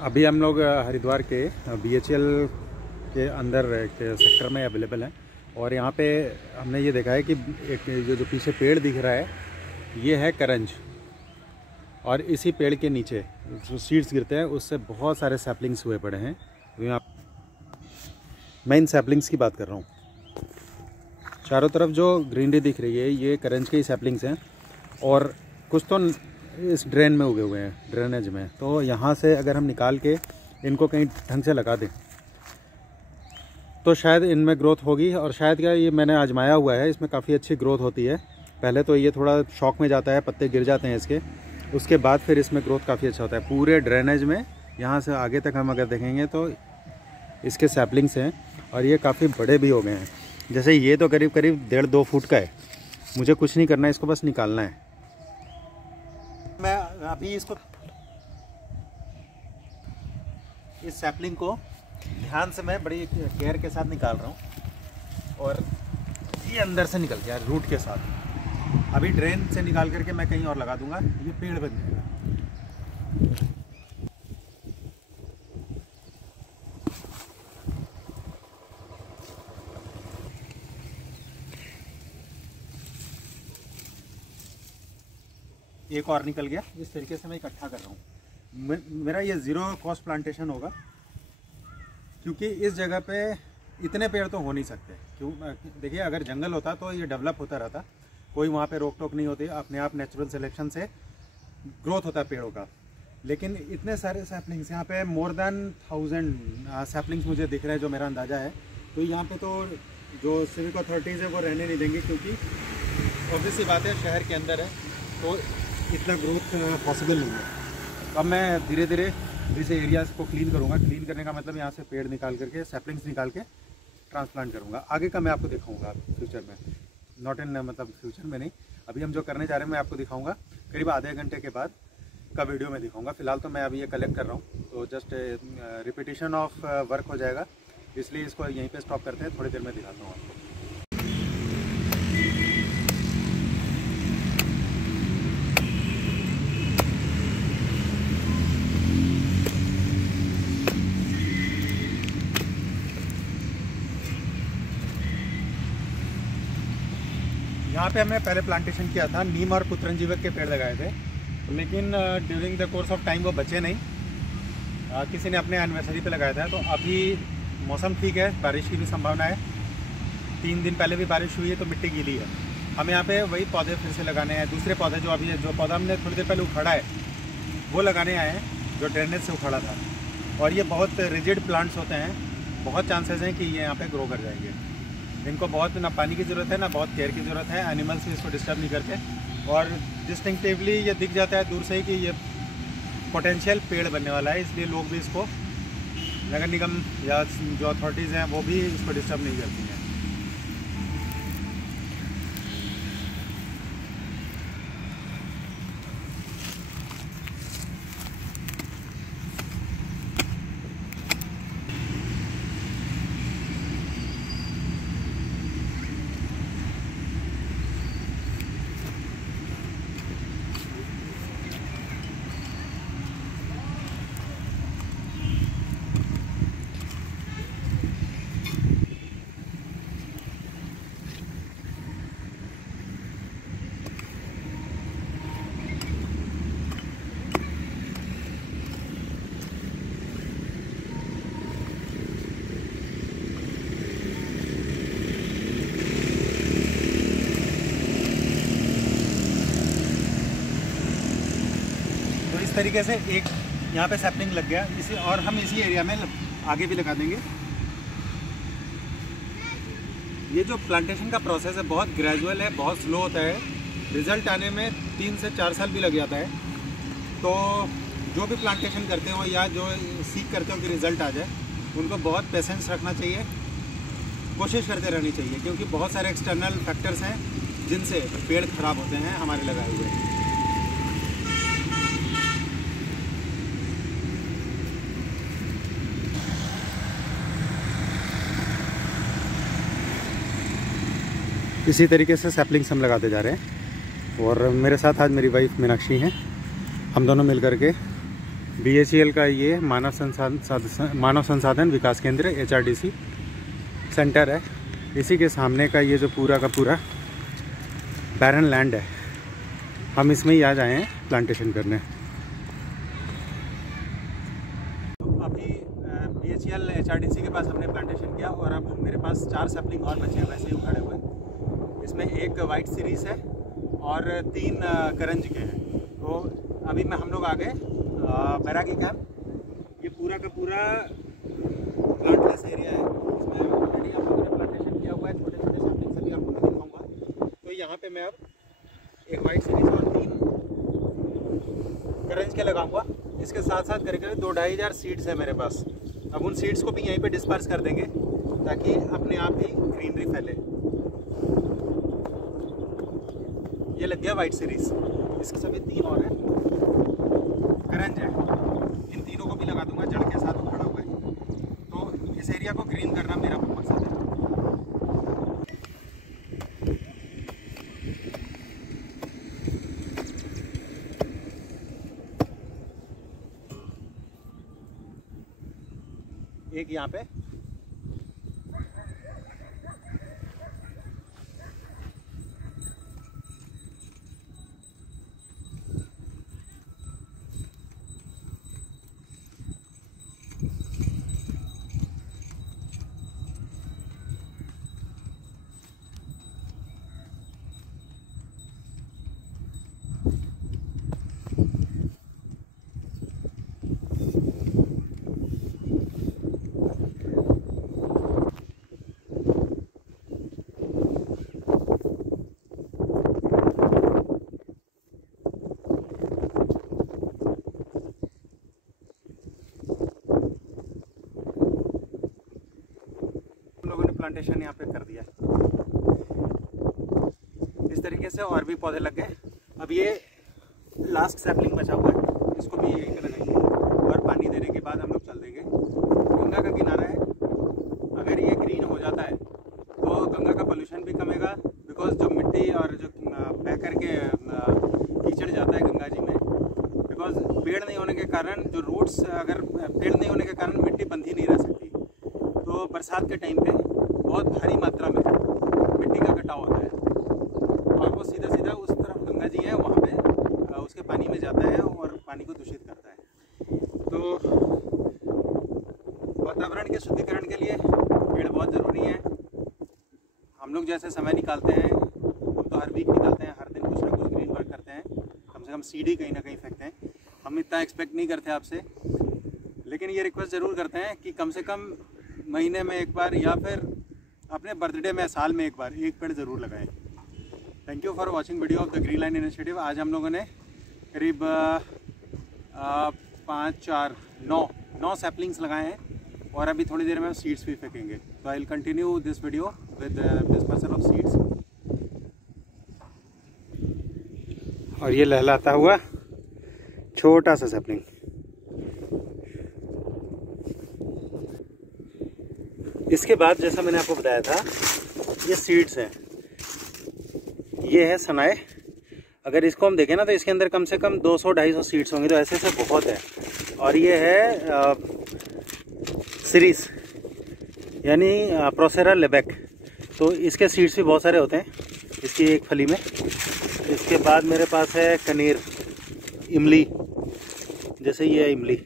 अभी हम लोग हरिद्वार के BHEL के अंदर एक सेक्टर में अवेलेबल हैं और यहाँ पे हमने ये देखा है कि एक जो पीछे पेड़ दिख रहा है ये है करंज, और इसी पेड़ के नीचे जो सीड्स गिरते हैं उससे बहुत सारे सैपलिंग्स हुए पड़े हैं। मैं इन सैपलिंग्स की बात कर रहा हूँ। चारों तरफ जो ग्रीनरी दिख रही है ये करंज के ही सैपलिंग्स हैं और कुछ तो इस ड्रेन में उगे हुए हैं, ड्रेनेज में। तो यहाँ से अगर हम निकाल के इनको कहीं ढंग से लगा दें तो शायद इनमें ग्रोथ होगी। और शायद क्या, ये मैंने आजमाया हुआ है, इसमें काफ़ी अच्छी ग्रोथ होती है। पहले तो ये थोड़ा शॉक में जाता है, पत्ते गिर जाते हैं इसके, उसके बाद फिर इसमें ग्रोथ काफ़ी अच्छा होता है। पूरे ड्रेनेज में यहाँ से आगे तक हम अगर देखेंगे तो इसके सैपलिंग्स हैं और ये काफ़ी बड़े भी हो गए हैं। जैसे ये तो करीब करीब 1.5-2 फुट का है। मुझे कुछ नहीं करना है, इसको बस निकालना है। मैं अभी इसको, इस सैपलिंग को ध्यान से मैं बड़ी केयर के साथ निकाल रहा हूँ और ये अंदर से निकल गया रूट के साथ। अभी ड्रेन से निकाल करके मैं कहीं और लगा दूंगा, ये पेड़ बन जाएगा। एक और निकल गया। इस तरीके से मैं इकट्ठा कर रहा हूँ। मेरा ये ज़ीरो कॉस्ट प्लांटेशन होगा, क्योंकि इस जगह पे इतने पेड़ तो हो नहीं सकते। क्यों, देखिए अगर जंगल होता तो ये डेवलप होता रहता, कोई वहाँ पे रोक टोक नहीं होती, अपने आप नेचुरल सिलेक्शन से ग्रोथ होता है पेड़ों का। लेकिन इतने सारे सैपलिंग्स यहाँ पे, मोर देन 1000 सैपलिंग्स मुझे दिख रहे हैं, जो मेरा अंदाज़ा है। तो यहाँ पे तो जो सिविक अथॉरिटीज़ है वो रहने नहीं देंगी, क्योंकि ऑब्वियस सी बात है शहर के अंदर है तो इतना ग्रोथ पॉसिबल नहीं है। अब मैं धीरे धीरे इस एरियाज़ को क्लीन करूँगा। क्लीन करने का मतलब यहाँ से पेड़ निकाल करके, सैपलिंग्स निकाल के ट्रांसप्लांट करूँगा। आगे का मैं आपको दिखाऊँगा फ्यूचर में, नॉट इन मतलब फ्यूचर में नहीं, अभी हम जो करने जा रहे हैं मैं आपको दिखाऊँगा करीब आधे घंटे के बाद का वीडियो में दिखाऊँगा। फिलहाल तो मैं अभी ये कलेक्ट कर रहा हूँ, तो जस्ट रिपीटिशन ऑफ वर्क हो जाएगा, इसलिए इसको यहीं पर स्टॉप करते हैं। थोड़ी देर में दिखाता हूँ आपको। यहाँ पे हमने पहले प्लांटेशन किया था, नीम और पुत्रंजीवक के पेड़ लगाए थे, लेकिन during the course of time वो बचे नहीं। किसी ने अपने एनिवर्सरी पे लगाया था। तो अभी मौसम ठीक है, बारिश की भी संभावना है। 3 दिन पहले भी बारिश हुई है तो मिट्टी गीली है। हमें यहाँ पे वही पौधे फिर से लगाने हैं। दूसरे पौधे जो अभी, जो पौधा हमने थोड़ी देर पहले उखाड़ा है वो लगाने आए हैं, जो ड्रेनेज से उखाड़ा था। और ये बहुत रिजिड प्लांट्स होते हैं, बहुत चांसेस हैं कि ये यहाँ पर ग्रो कर जाएंगे। इनको बहुत ना पानी की ज़रूरत है ना बहुत केयर की ज़रूरत है। एनिमल्स भी इसको डिस्टर्ब नहीं करते और डिस्टिंक्टिवली ये दिख जाता है दूर से ही कि ये पोटेंशियल पेड़ बनने वाला है। इसलिए लोग भी इसको, नगर निगम या जो अथॉरिटीज़ हैं वो भी इसको डिस्टर्ब नहीं करती हैं। इस तरीके से एक यहाँ पे सैपलिंग लग गया इसी, और हम इसी एरिया में आगे भी लगा देंगे। ये जो प्लांटेशन का प्रोसेस है बहुत ग्रेजुअल है, बहुत स्लो होता है। रिज़ल्ट आने में 3 से 4 साल भी लग जाता है। तो जो भी प्लांटेशन करते हो या जो सीख करते हो कि रिज़ल्ट आ जाए, उनको बहुत पेशेंस रखना चाहिए, कोशिश करते रहनी चाहिए, क्योंकि बहुत सारे एक्सटर्नल फैक्टर्स हैं जिनसे पेड़ ख़राब होते हैं हमारे लगाए हुए। इसी तरीके से सैपलिंग्स हम लगाते जा रहे हैं और मेरे साथ आज मेरी वाइफ मीनाक्षी हैं। हम दोनों मिल कर के BHEL का ये मानव संसाधन विकास केंद्र HRDC सेंटर है। इसी के सामने का ये जो पूरा का पूरा बैरन लैंड है, हम इसमें ही आज आए हैं प्लांटेशन करने। तो अभी BHEL HRDC के पास हमने प्लांटेशन किया और अब मेरे पास 4 सैपलिंग और बचे हैं वैसे ही उखाड़े हुए। इसमें एक वाइट सीरीज़ है और 3 करंज के हैं। तो अभी हम लोग आ गए बैरागी कैंप। ये पूरा का पूरा प्लांटलेस एरिया है। इसमें ऑलरेडी आप लोगों ने प्लांटेशन किया हुआ है, छोटे छोटे सैपलिंग सभी आपको मैं दिखाऊंगा। तो यहाँ पे मैं अब एक वाइट सीरीज और 3 करंज के लगाऊंगा। इसके साथ साथ करके 2-2,500 सीड्स है मेरे पास। अब उन सीड्स को भी यहीं पे डिस्पर्स कर देंगे ताकि अपने आप ही ग्रीनरी फैले। ये लग गया वाइट सीरीज, इसके सभी 3 और हैं करंज है। इन तीनों को भी लगा दूंगा, जड़ के साथ खड़ा हुआ है। तो इस एरिया को ग्रीन करना मेरा मकसद है। एक यहाँ पे प्लांटेशन यहाँ पे कर दिया है। इस तरीके से और भी पौधे लग गए। अब ये लास्ट सैपलिंग बचा हुआ है, इसको भी यहीं पे लगाएंगे और पानी देने के बाद हम लोग चल देंगे। गंगा का किनारा है, अगर ये ग्रीन हो जाता है तो गंगा का पोल्यूशन भी कमेगा। बिकॉज जो मिट्टी और जो बह करके कीचड़ जाता है गंगा जी में, बिकॉज पेड़ नहीं होने के कारण जो रूट्स, अगर पेड़ नहीं होने के कारण मिट्टी बंधी नहीं रह सकती। तो बरसात के टाइम पे बहुत भारी मात्रा में मिट्टी का कटाव होता है और वो सीधा सीधा उस तरफ गंगा जी है वहाँ पे उसके पानी में जाता है और पानी को दूषित करता है। तो वातावरण के शुद्धिकरण के लिए पेड़ बहुत ज़रूरी है। हम लोग जैसे समय निकालते हैं, हम तो हर वीक निकालते हैं, हर दिन कुछ ना कुछ ग्रीन वर्क करते हैं, कम से कम सीड ही कहीं ना कहीं फेंकते हैं। हम इतना एक्सपेक्ट नहीं करते आपसे, लेकिन ये रिक्वेस्ट ज़रूर करते हैं कि कम से कम महीने में एक बार या फिर अपने बर्थडे में साल में एक बार एक पेड़ ज़रूर लगाएं। Thank you for watching video of the green line initiative. आज हम लोगों ने करीब 9 सैपलिंग्स लगाए हैं और अभी थोड़ी देर में सीड्स भी फेंकेंगे। तो I will continue this video with dispersal of seeds. और ये लहलाता हुआ छोटा सा सैपलिंग। इसके बाद जैसा मैंने आपको बताया था, ये सीड्स हैं, ये है सनाए। अगर इसको हम देखें ना तो इसके अंदर कम से कम 200-250 सीड्स होंगे, तो ऐसे से बहुत है। और ये है सीरीज यानी प्रोसेरा लेबेक। तो इसके सीड्स भी बहुत सारे होते हैं इसकी एक फली में। इसके बाद मेरे पास है कनेर, इमली, जैसे ये है इमली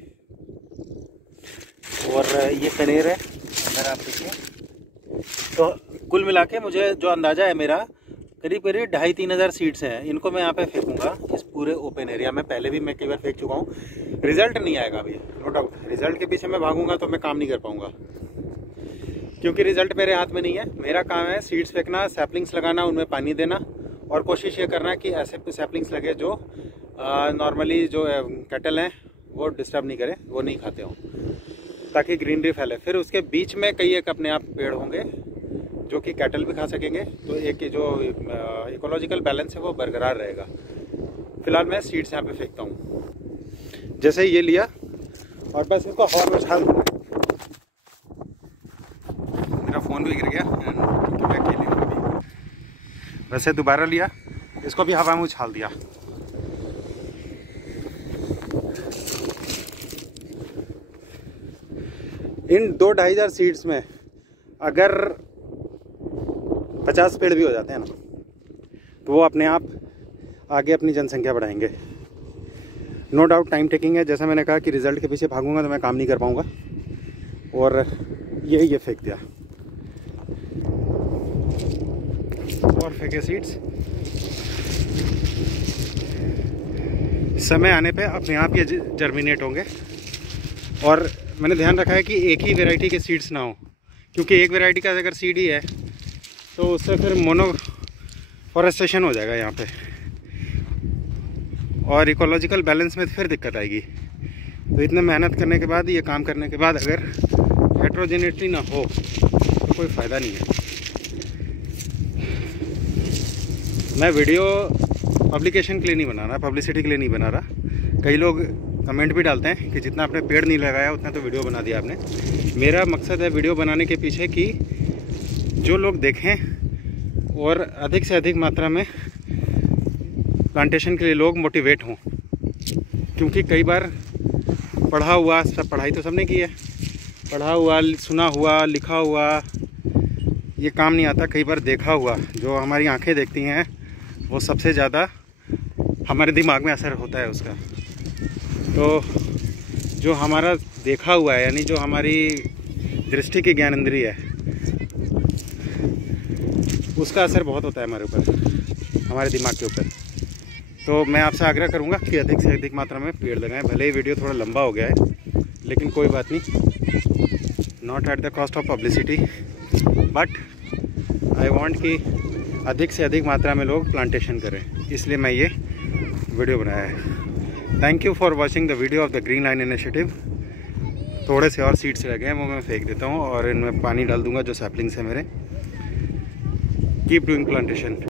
और ये कनेर है अंदर आप देखिए। तो कुल मिला के मुझे जो अंदाज़ा है मेरा, करीब 2,500-3 हज़ार सीड्स हैं। इनको मैं यहाँ पे फेंकूंगा इस पूरे ओपन एरिया में। पहले भी मैं कई बार फेंक चुका हूँ, रिजल्ट नहीं आएगा अभी, नो डाउट। रिजल्ट के पीछे मैं भागूंगा तो मैं काम नहीं कर पाऊंगा, क्योंकि रिजल्ट मेरे हाथ में नहीं है। मेरा काम है सीड्स फेंकना, सैपलिंग्स लगाना, उनमें पानी देना और कोशिश ये करना कि ऐसे सैपलिंग्स लगे जो नॉर्मली जो कैटल हैं वो डिस्टर्ब नहीं करें, वो नहीं खाते हों, ताकि ग्रीनरी फैले। फिर उसके बीच में कई एक अपने आप पेड़ होंगे जो कि कैटल भी खा सकेंगे। तो एक जो इकोलॉजिकल बैलेंस है वो बरकरार रहेगा। फिलहाल मैं सीड्स यहाँ पे फेंकता हूँ। जैसे ये लिया और बस इसको हवा में उछाल दूँगा। मेरा फ़ोन भी गिर गया क्योंकि मैं अकेले हूँ अभी। वैसे दोबारा लिया, इसको भी हवा में उछाल दिया। इन 2-2,500 सीड्स में अगर 50 पेड़ भी हो जाते हैं ना, तो वो अपने आप आगे अपनी जनसंख्या बढ़ाएंगे। नो डाउट टाइम टेकिंग है, जैसा मैंने कहा कि रिजल्ट के पीछे भागूंगा तो मैं काम नहीं कर पाऊंगा। और ये फेंक दिया और फेंके सीड्स। समय आने पे अपने आप ये जर्मिनेट होंगे। और मैंने ध्यान रखा है कि एक ही वैरायटी के सीड्स ना हो, क्योंकि एक वैरायटी का अगर सीड ही है तो उससे फिर मोनोफॉरेस्टेशन हो जाएगा यहाँ पे, और इकोलॉजिकल बैलेंस में फिर दिक्कत आएगी। तो इतने मेहनत करने के बाद, ये काम करने के बाद अगर हेट्रोजेनिटी ना हो तो कोई फ़ायदा नहीं है। मैं वीडियो पब्लिकेशन के लिए नहीं बना रहा, पब्लिसिटी के लिए नहीं बना रहा। कई लोग कमेंट भी डालते हैं कि जितना आपने पेड़ नहीं लगाया उतना तो वीडियो बना दिया आपने। मेरा मकसद है वीडियो बनाने के पीछे कि जो लोग देखें और अधिक से अधिक मात्रा में प्लांटेशन के लिए लोग मोटिवेट हों। क्योंकि कई बार पढ़ा हुआ, सब पढ़ाई तो सबने की है, पढ़ा हुआ, सुना हुआ, लिखा हुआ ये काम नहीं आता। कई बार देखा हुआ, जो हमारी आंखें देखती हैं, वो सबसे ज़्यादा हमारे दिमाग में असर होता है उसका। तो जो हमारा देखा हुआ है, यानी जो हमारी दृष्टि की ज्ञान इंद्रिय है, उसका असर बहुत होता है हमारे ऊपर, हमारे दिमाग के ऊपर। तो मैं आपसे आग्रह करूंगा कि अधिक से अधिक मात्रा में पेड़ लगाएं। भले ही वीडियो थोड़ा लंबा हो गया है, लेकिन कोई बात नहीं, not at the cost of publicity, but I want कि अधिक से अधिक मात्रा में लोग प्लांटेशन करें, इसलिए मैं ये वीडियो बनाया है। Thank you for watching the video of the green line initiative. थोड़े से और सीड्स रह गए हैं, वो मैं फेंक देता हूँ और इनमें पानी डाल दूँगा जो सैपलिंग्स है मेरे। Keep doing plantation.